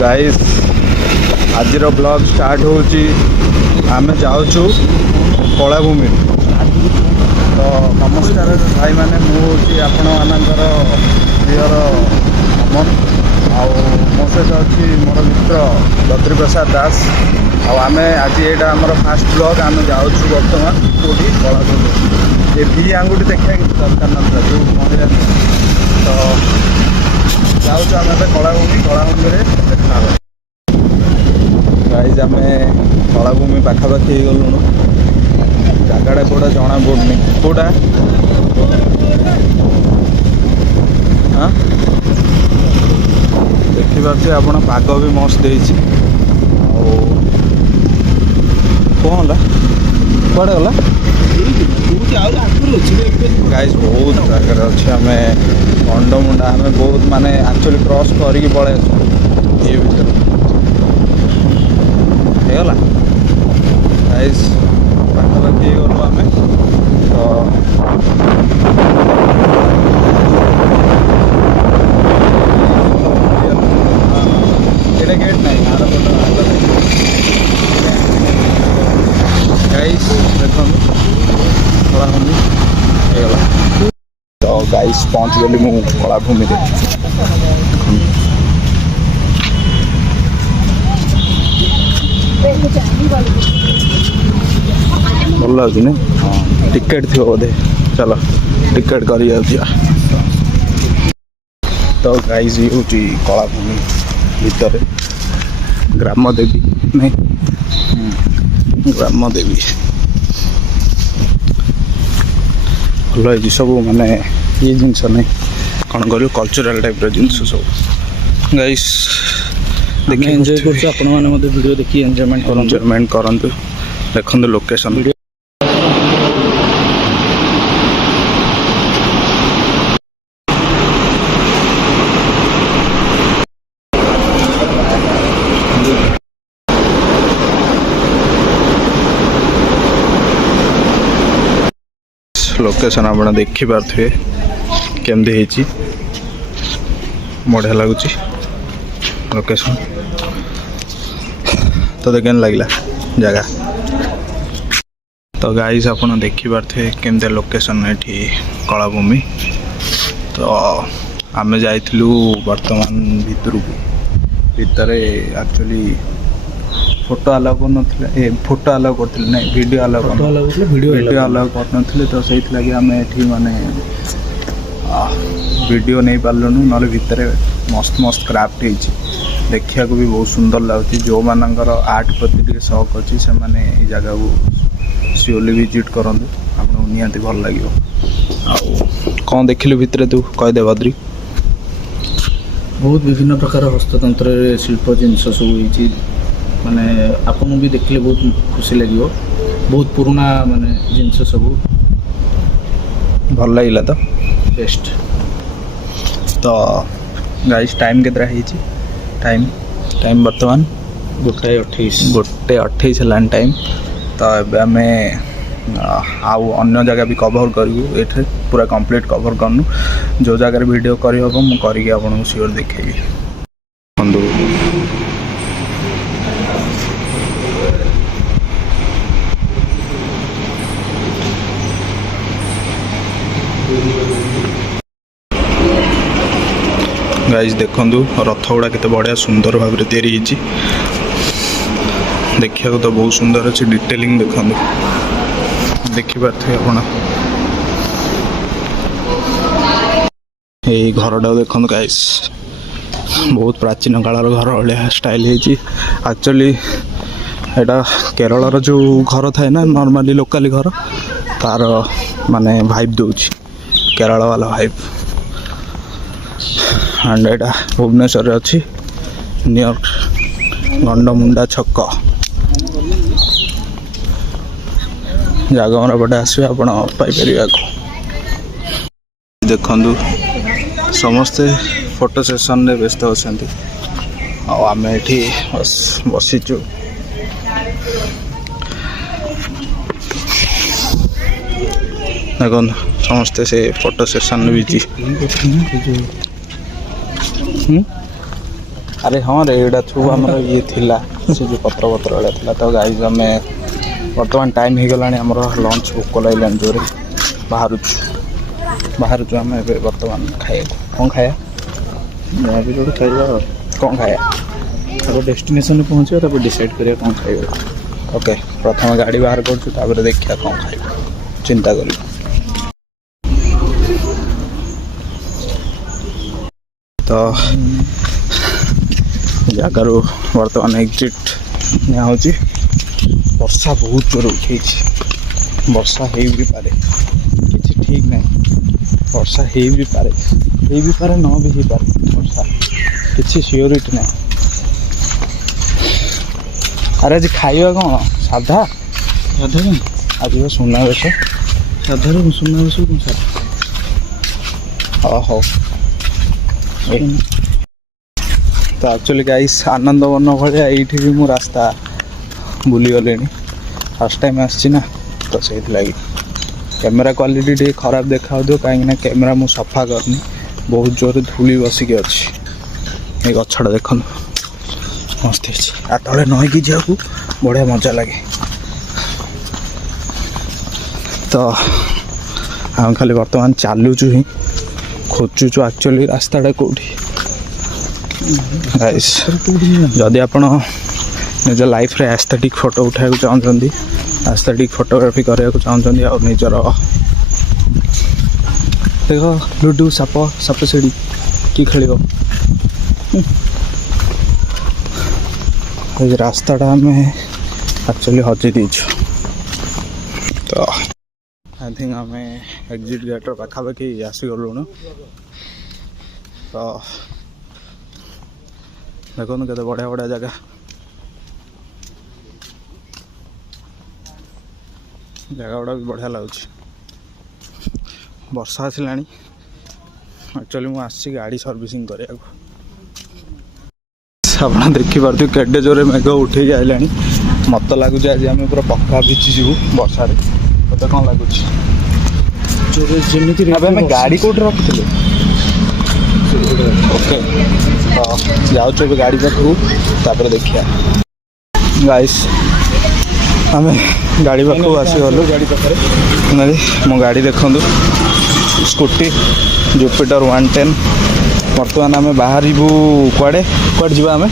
Guys आज blog start होची आमे जाऊँ कलाभूमि। तो नमस्कार भाई मैंने मुझे आपण मानकर प्रियर अमन आउ मो सहित अच्छी मोर मित्र बद्री प्रसाद दास आमे आज यहाँ आमर फास्ट ब्लॉग आम जाऊँ बर्तमान कौटी कलाभूमि। ये भी आंगुठी देखा कि दरकार ना जो मंदिर तो जाऊँ आम कलाभूमि देखा गाइज आम कलाभूमि पाखापाखि गलुणु जगटा कौटा जना पड़नी कौटा हाँ देखिपे आप पाग भी मस्त देती कौन कड़े गला गाइज बहुत जगह अच्छे आम गंडमुंडा आम बहुत माने एक्चुअली क्रॉस करके पड़े ये भर ହେଇଗଲା ଗାଇସ୍ ପାଖାପାଖି ହେଇଗଲୁ ଆମେ ତ ଏଇଟା ଗେଟ୍ ନାହିଁ ଆର ପଟ ଆଗ ଗାଇସ୍ ଦେଖନ୍ତୁ କଳାଭୂମି ହେଇଗଲା। ତ ଗାଇସ୍ ପହଞ୍ଚିଗଲି ମୁଁ କଳାଭୂମିରେ। भल लगे ना हाँ टिकेट थी बोधे चलो टिकेट कर तो गाइज ये हूँ कलाभूमि भितर ग्रामदेवी नहीं ग्रामदेवी भल सब माने ये जिनस नहीं कौन कह कल्चरल टाइप जिनस सब गाइस देखिए एंजॉय कर वीडियो देखिए एंजॉयमेंट करंतु देखो लोकेशन वीडियो लोकेशन आप देखी पारे केमती बढ़िया लगुच लोकेशन तो देख लगला जगह तो गाइस आप देखी पारे केमती लोकेशन ये कलाभूमि। तो आम जाइलु बर्तमान भितर भितर एक्चुअली फोटो अलाउ कर फोटो अलाउ करते ना वीडियो वीडियो अलाउ कर तो से लगे आम ये माने वीडियो नहीं पार्लुनु ना भितर मस्त मस्त क्राफ्ट देखा भी बहुत सुंदर लगुच जो मानकर आर्ट प्रति शौक अच्छी से मैंने जगह को सियोरली विजिट करूँ आपको निहाती भल लगे। कौन देखिलु भितर तू कहदे बद्री बहुत विभिन्न प्रकार हस्ततंत्र शिल्प जिनस सब माने आपन भी देखले बहुत खुशी लगे बहुत पुराना माने जिनस सब भल लगे तो बेस्ट। तो गाइस टाइम केतरा टाइम टाइम बर्तमान 1:28 है टाइम। तो ये आम आउ अन्य जगह भी कवर करूँ ये पूरा कंप्लीट कवर करनु जो जगह वीडियो करी हम मु करके आपको सियोर देखेबी। गाइज देखु रथ गुड़ा केते बढ़िया सुंदर भाव में तैयारी देखा तो बहुत सुंदर अच्छे डिटेलिंग देखु देखिपे आप ये घरटा देखो गाइस बहुत प्राचीन कालर घर भाया स्टाइल एक्चुअली एटा केरल जो घर थाए ना नॉर्मली लोकली घर तार माने भाइब दूची केरल वाला भाइब एंड एटा भुवनेश्वर अच्छी नियर गंडमुंडा छक जगमरा पटे आसवे आप देखु समस्ते फोटो सेशन रे व्यस्त होती आम ये बसीचु देखो समस्ते से फोटो सेशन बिजी अरे हाँ रे एटा सब आमर ये थिला से जो पत्र पत्र वाला थिला तो गाइस आम बर्तमान टाइम हो गलानी आमर लंच भोक लगे जोरे बाहर आम बर्तमान खाए कौन खाया ଯାହା ବି ଗୋଟେ ଖାଇବା ଆଉ। कौन खाया ତାପରେ ଡେଷ୍ଟିନେସନରେ ପହଞ୍ଚିବା ତାପରେ ଡିସାଇଡ଼ କରିବା କ'ଣ ଖାଇବା। ओके प्रथम गाड़ी बाहर कर देखिए कौन खाइब चिंता कर तो जगार बर्तमान एग्जिट निजी वर्षा बहुत जोर उठे वर्षा हो भी पारे किसी ठीक नहीं वर्षा हो भी पारे न भी हो पारे वर्षा किसी सियोरिटी नहीं। अरे आज खाଇବା କ'ଣ ସାଧା ସାଧା କ'ଣ ଆଜି ବା ସୁନାବେଶ ସାଧାର ସୁନାବେଶ କ'ଣ ସାଧା ହଉ ତ ଆକ୍ଚୁଆଲି ଗାଇସ୍ ଆନନ୍ଦବନ ଭଳିଆ ଏଇଠି ବି ମୁଁ ରାସ୍ତା ବୁଲିଗଲିଣି ଫାର୍ଷ୍ଟ ଟାଇମ୍ ଆସିଛି ନା ତ ସେଇଥିଲାଗି କ୍ୟାମେରା କ୍ୱାଲିଟି ଟିକେ ଖରାପ ଦେଖାଯାଉଥିବ କାହିଁକିନା କ୍ୟାମେରା ମୁଁ ସଫା କରିନି ବହୁତ ଜୋରରେ ଧୂଳି ବସିକି ଅଛି ଏ ଗଛଟା ଦେଖନ୍ତୁ मस्त आ तले नईकी जाकू बढ़िया मजा लगे तो आम खाली बर्तमान चलुचु ही खोजुचु एक्चुअली रास्ताटा कौटी गाइस जदि आप निज लाइफ रे एस्थेटिक फोटो उठाया चाहते एस्थेटिक फोटोग्राफी करने को चाहते और निजर देख लुडु साप साप सीढ़ी कि खेल रास्ताटा आम एक्चुअली हजई दीचु तो आई थिंक आम एग्जिट गेट्र पाखापाखि आसीगलुण तो देखो केते बढ़िया बढ़िया जगह जगह गुड़ा भी बढ़िया लगुच वर्षा आसला एक्चुअली मुझे गाड़ी सर्विसिंग करने आप देखिपे केडे जोरे मेघ उठे आइला मत लगुच आज आम पूरा पक्का भिजिजु वर्षा मत कौन लगुच गाड़ी कौट रखी ओके जाऊँ गाड़ी पाखक देखिए गाइस आम गाड़ी पाखक आसीगलु गाड़ी पाखे मो गाड़ी देखु स्कूटी जुपिटर 110 बर्तमान आम बाहर कुआड़े जा आम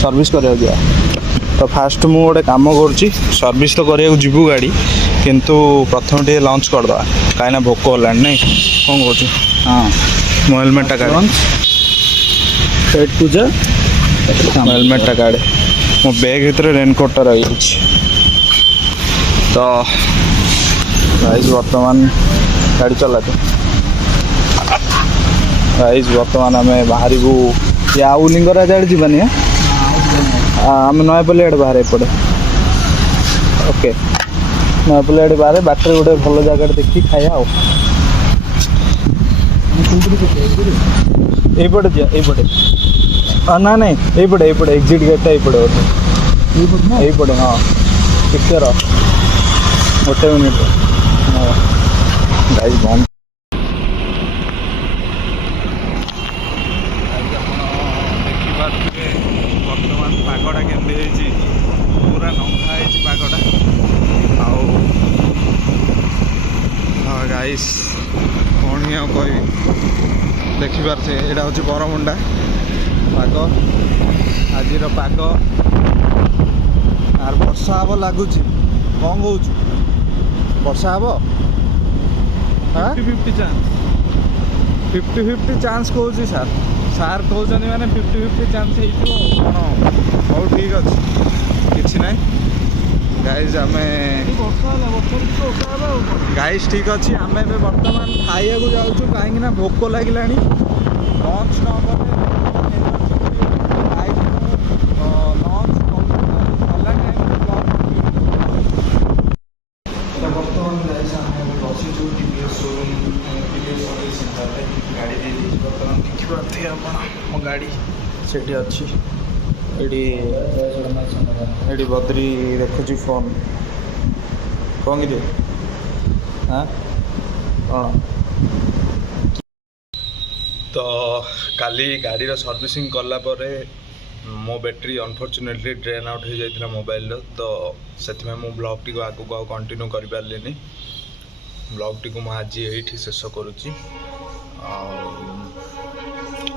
सर्विस करा जा तो फास्ट मु गोटे कम कर सर्विस तो करा जीवु गाड़ी किंतु प्रथम टे लंच करदे कहीं भोक होगा नहीं कौन कौन हाँ मो हेलमेटा काढ़ पेट पूजा हेलमेटा काढ़े मो बैग भर रेनकोटा रही तो गाइस बर्तमान गाड़ी चलाते गाइस बर्तमान आम बाहर या आउ लिंगराज आड़े जानी आम नयापल्ली आड़े बाहर एपटे ओके नयापल्ली आड़े बाहर बाटर गोटे भल जगह देखी खाया आईपटे यहीपटे ना नहीं यहीपटे यहीपटे एग्जिट गेटा यहीपटे यहीपटे हाँ टिके गोटे मिनिट गाइस बंद बर्तमान पागटा केमती पूरा नंगा पागटा हाँ गाइस कौन ही कह देखिपारे यहाँ हूँ बरमुंडा पाग आज पाग आर वर्षा हम लगुच कौन कौच वर्षा हम 50-50 चांस कौच सार सार कहते मैंने 50-50 चांस हो ठीक अच्छे किसी ना गाइज आम गाइज ठीक अच्छे आम बर्तमान खाइया जाऊँ कहीं भोक लगे लंच न मो गाड़ी से अच्छी ये बद्री देखुची फोन कौन कि हाँ कौन तो काली गाड़ी सर्विसिंग कला ମୋ ବ୍ୟାଟେରୀ ଅନଫର୍ଚୁନେଟଲି ड्रेन आउट हो जाता मोबाइल तो से ब्लॉग टी आगू आउ कंटिन्यू कर पारे ब्लॉग टी आज ये शेष करुच्ची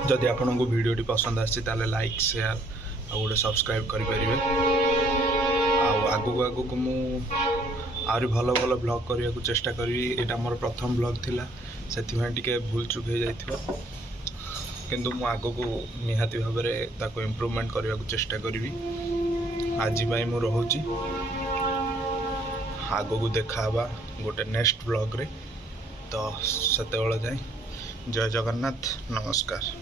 जदि आपन को वीडियो पसंद आसी लाइक शेयर आ गोटे सब्सक्राइब करें आगू आगू को आहरी भल भल ब्लॉग करने को चेष्टा करी यहाँ मोर प्रथम ब्लॉग थिला से भूल चुक हो जाइथिबा किंतु मु आगो को निहाती भाव में इम्प्रूवमेंट करने को चेष्टा करी आज मु रोची आगो को देखा गोटे नेक्स्ट ब्लॉग रे तो सेते जाए जय जगन्नाथ नमस्कार।